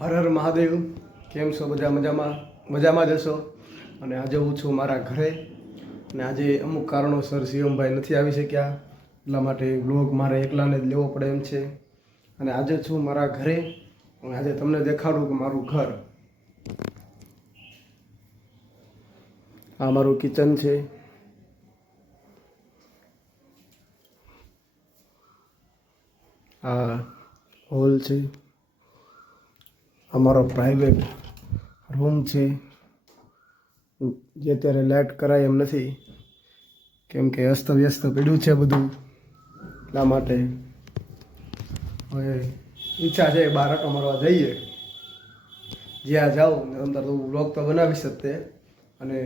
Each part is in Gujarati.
હર હર મહાદેવ. કેમ છો? બધા મજામાં જ હશો. અને આજે હું છું મારા ઘરે, અને આજે અમુક કારણોસર શિવમભાઈ નથી આવી શક્યા, એટલા માટે વ્લોગ મારે એકલાને જ લેવો પડે એમ છે. અને આજે છું મારા ઘરે, અને આજે તમને દેખાડું કે મારું ઘર. આ મારું કિચન છે. આ હોલ છે. અમારો પ્રાઇવેટ રૂમ છે, જે અત્યારે લાઇટ કરાય એમ નથી, કેમ કે અસ્તવ્યસ્ત પડ્યું છે બધું, એટલા માટે હવે ઈચ્છા છે બહાર આટો મારવા જઈએ. જ્યાં જાઉં અંદર તો વ્લોગ તો બનાવી શકતે, અને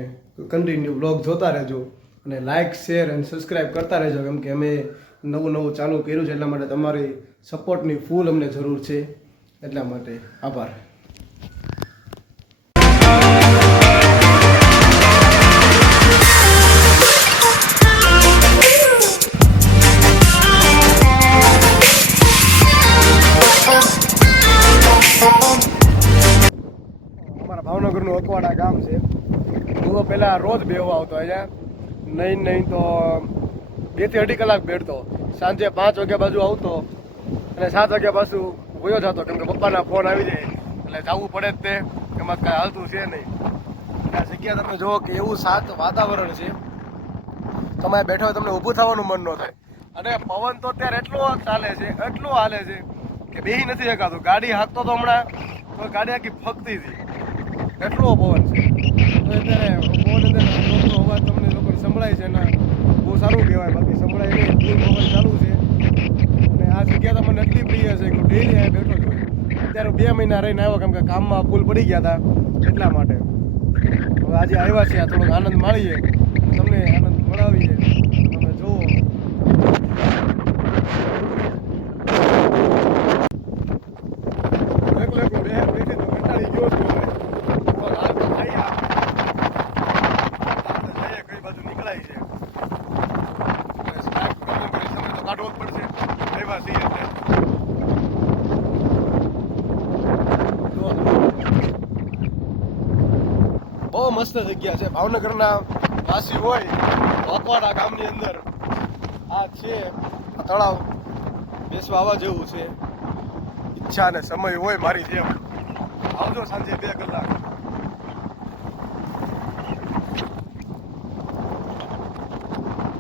કન્ટિન્યુ વ્લોગ જોતા રહેજો, અને લાઇક શેર અને સબસ્ક્રાઈબ કરતા રહેજો, કેમ કે અમે નવું ચાલુ કર્યું છે, એટલા માટે તમારી સપોર્ટની ફૂલ અમને જરૂર છે. એટલા માટે આભાર. અમારા ભાવનગરનું અકવાડા ગામ છે. હું તો પહેલાં રોજ બેહવા આવતો અહીંયા, નહીં તો 2 થી 2.5 કલાક બેઠતો. સાંજે 5 વાગ્યા બાજુ આવતો, અને 7 વાગ્યા પાછું વયો જતો, કેમ કે પપ્પાના ફોન આવી જાય એટલે જવું પડે જ તે. એમાં કાંઈ હાલતું છે નહીં. આ જગ્યા તમે જુઓ કે એવું શાંત વાતાવરણ છે, તમે બેઠો હોય તમને ઊભું થવાનું મન ન થાય. અને પવન તો અત્યારે એટલો હાલે છે કે બેહી નથી શકાતું. ગાડી હાંકતો તો હમણાં તો ગાડી આખી ફગતી હતી, એટલો પવન છે. તો અત્યારે પવન અંદર અવાજ તમને લોકોને સંભળાય છે ને, બહુ સારું કહેવાય. બાકી સંભળાય નહીં, ફૂલ પવન ચાલુ છે. અને આ જગ્યા તો મને એટલી પ્રિય છે કે ડેલી અહીંયા બેઠો જ હોય. અત્યારે 2 મહિના રહીને આવ્યો, કેમ કે કામમાં ફૂલ પડી ગયા હતા, એટલા માટે. હવે આજે આવ્યા છે, થોડોક આનંદ માણીએ, તમને આનંદ મળાવીએ. તમે જુઓ બહુ મસ્ત જગ્યા છે. ભાવનગરના વાસી હોય તો અકવાડા ગામની અંદર આ છે તળાવ, બેસવા આવવા જેવું છે. ઈચ્છા અને સમય હોય મારી જેમ આવજો સાંજે 2 કલાક.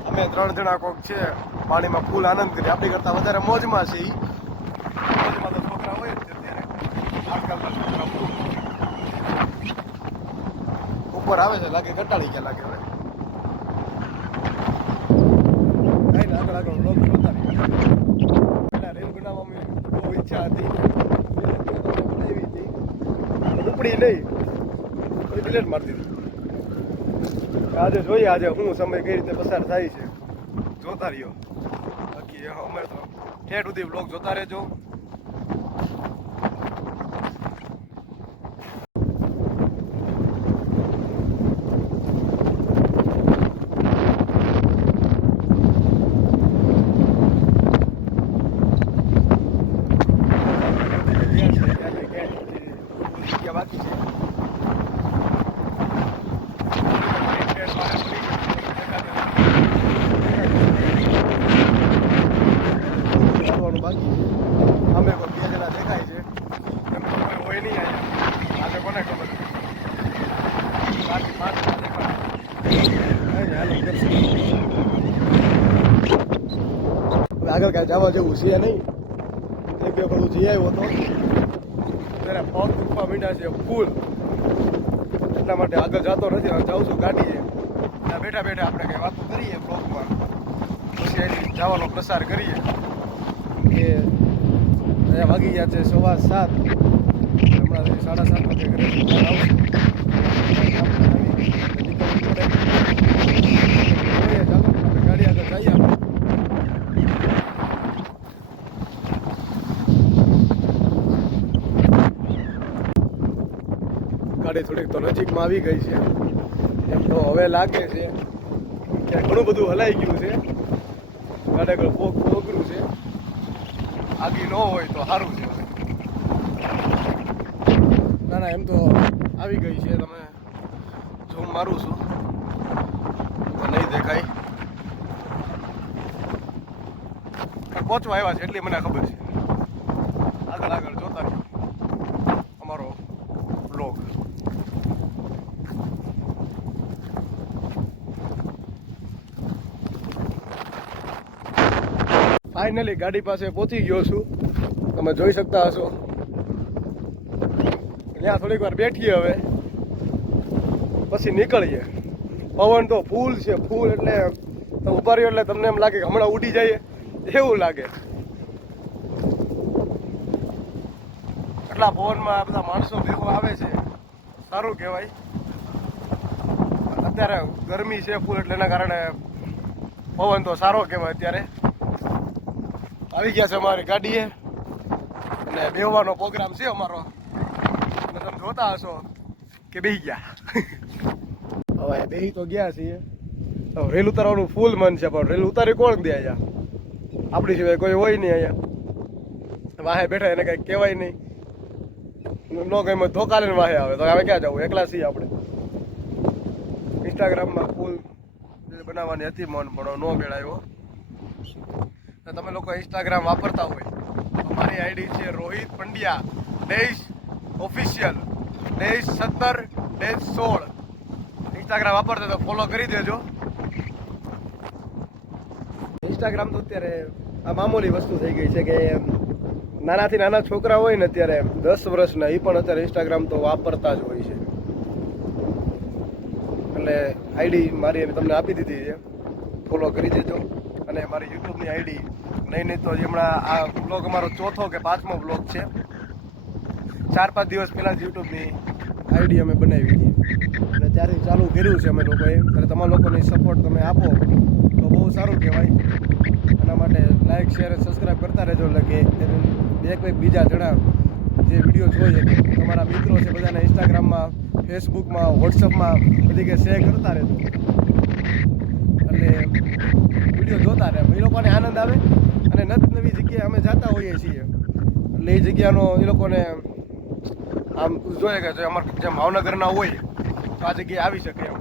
અમે 3 જણા કોક છે, પાણીમાં ફૂલ આનંદ કરીએ. આપણી કરતા વધારે મોજમાં છે. મોજમાં તો છોકરા હોય જ છે અત્યારે, આજકાલના છોકરા ઉપર આવે છે, લાગે કંટાળી ગયા લાગે. હવે કઈ ને આગળ લોક જોતા રહી. રીલ બનાવવાની બહુ ઈચ્છા હતી, બનાવી હતી, ઉપડી નહીં, ડિલેટ મારી દીધી. આજે જોઈએ આજે હું સમય કઈ રીતે પસાર થાય છે, જોતા રહ્યો. બાકી અમે તો ઠેઠ સુધી બ્લોગ જોતા રહેજો. બાકી છે બાકી. અમે કોઈ 2 જણા દેખાય છે, એમ તો કોઈ હોય નહીં અહીંયા. આજે કોને ખબર, બાકી 5 જણા દેખાય. આગળ કાંઈ જવા જેવું છે નહીં. 1-2 બધું જઈ આવ્યો હતો, ત્યારે પગ દુખવા માંડ્યા છે ફૂલ, એટલા માટે આગળ જતો નથી. હવે જાઉં છું ગાડીએ, ત્યાં બેઠા બેઠા આપણે કંઈ વાતો કરીએ બ્લોગમાં, પછી અહીંથી જવાનો પ્રસાર કરીએ. કે અહીંયા વાગી ગયા છે 7:15. હમણાં 7:30 વાગે ઘરે આવશે. ચાલો આપણે ગાડી આગળ જઈએ. ગાડી થોડીક તો નજીકમાં આવી ગઈ છે, એમ તો હવે લાગે છે કે ઘણું બધું હલાઈ ગયું છે. ગાડી આગળ પોગરું છે, આગી ન હોય તો સારું છે. ના એમ તો આવી ગઈ છે. તમે ઝૂમ મારું છું તો નહીં દેખાય. પહોંચવા આવ્યા છે એટલી મને ખબર છે. આગળ આગળ જોતા રહ્યો અમારો બ્લોગ. ફાઇનલી ગાડી પાસે પહોંચી ગયો છું. તમે જોઈ શકતા હશો. ત્યાં થોડીક વાર બેઠીએ હવે પછી નીકળીએ. પવન તો ફૂલ છે, ફૂલ એટલે તમે ઉભા રહ્યો એટલે તમને એમ લાગે કે હમણાં ઉડી જઈએ એવું લાગે. એટલા પવનમાં આ બધા માણસો ભેગો આવે છે, સારું કહેવાય. અત્યારે ગરમી છે ફૂલ એટલે એના કારણે પવન તો સારો કહેવાય. અત્યારે આવી ગયા છે અમારી ગાડીએ અને બેહવાનો પ્રોગ્રામ છે અમારો. અને તમે જોતા હશો કે બેહી ગયા. હવે બેહી તો ગયા છીએ. રેલ ઉતારવાનું ફૂલ મન છે પણ રેલ ઉતારી કોણ દે અહીંયા? આપણી સિવાય કોઈ હોય નહીં અહીંયા. વાહે બેઠા એને કંઈ કહેવાય નહીં. ન ગમે ધોકા લઈને વાહે આવે તો હવે ક્યાં જવું? એકલા છીએ આપણે. ઇન્સ્ટાગ્રામમાં ફૂલ બનાવવાની હતી મન પણ ન મેળાયો. તમે લોકો ઇન્સ્ટાગ્રામ વાપરતા હોય તો મારી આઈડી છે રોહિત પંડ્યા -ઓફિશિયલ -17-16. ઇન્સ્ટાગ્રામ વાપરતા તો ફોલો કરી દેજો. ઇન્સ્ટાગ્રામ તો અત્યારે આ મામૂલી વસ્તુ થઈ ગઈ છે કે નાનાથી નાના છોકરા હોય ને અત્યારે 10 વર્ષના એ પણ અત્યારે ઇન્સ્ટાગ્રામ તો વાપરતા જ હોય છે. એટલે આઈડી મારી તમને આપી દીધી છે, ફોલો કરી દેજો. અને મારી યુટ્યુબની આઈડી નહીં તો હમણાં આ બ્લોગ અમારો 4થો કે 5મો બ્લોગ છે. 4-5 દિવસ પહેલાં જ યુટ્યુબની આઈડી અમે બનાવી હતી અને ત્યારથી ચાલુ કર્યું છે અમે લોકોએ. એટલે તમારા લોકોની સપોર્ટ તમે આપો તો બહુ સારું કહેવાય. એના માટે લાઇક, શેર, સબસ્ક્રાઈબ કરતા રહેજો. એટલે કે એક બીજા જણા જે વિડીયો જોઈએ તમારા મિત્રો છે બધાને ઇન્સ્ટાગ્રામમાં, ફેસબુકમાં, વોટ્સઅપમાં બધી કે શેર કરતા રહેજો. એટલે વિડીયો જોતા રહે, એ લોકોને આનંદ આવે. અને નવી જગ્યાએ અમે જતા હોઈએ છીએ એટલે એ જગ્યાનો એ લોકોને આમ જોઈએ કે અમારે જે ભાવનગરના હોય તો આ જગ્યાએ આવી શકે એમ.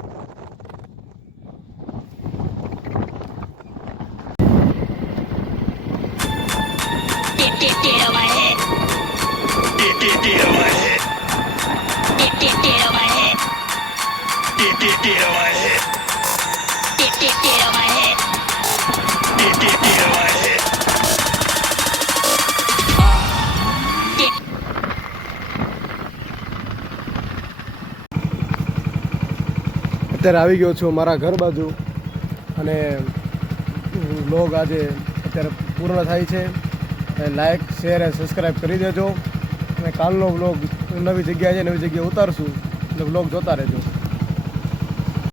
અત્યારે આવી ગયો છું મારા ઘર બાજુ અને વ્લોગ આજે અત્યારે પૂર્ણ થાય છે. લાઇક, શેર અને સબસ્ક્રાઈબ કરી દેજો. અને કાલનો વ્લોગ નવી જગ્યાએ ઉતારશું એટલે વ્લોગ જોતા રહેજો.